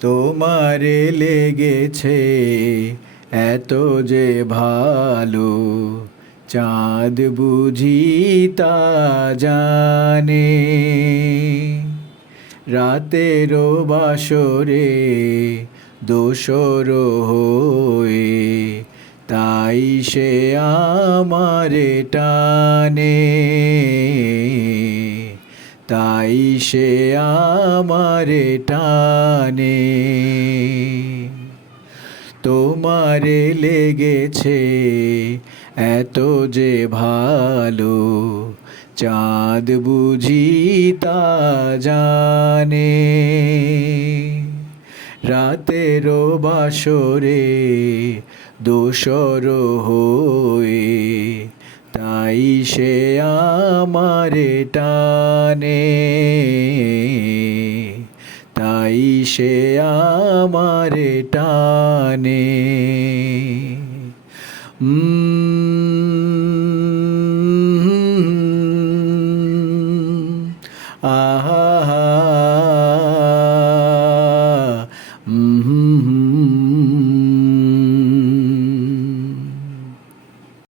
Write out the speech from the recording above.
তোমারে লেগেছে এত যে ভালো, চাঁদ বুঝি তা জানে। রাতেরও বাসরে দোসর হয়ে, তাই সে আমারে টানে, তাই সে আমারে টানে। তোমারে লেগেছে এত যে ভালো, চাঁদ বুঝি তা জানে। রাতেরও বাসরে দোসর হয়ে, তাই সে আমারে টানে, তাই সে আমারে টানে। আহা হা,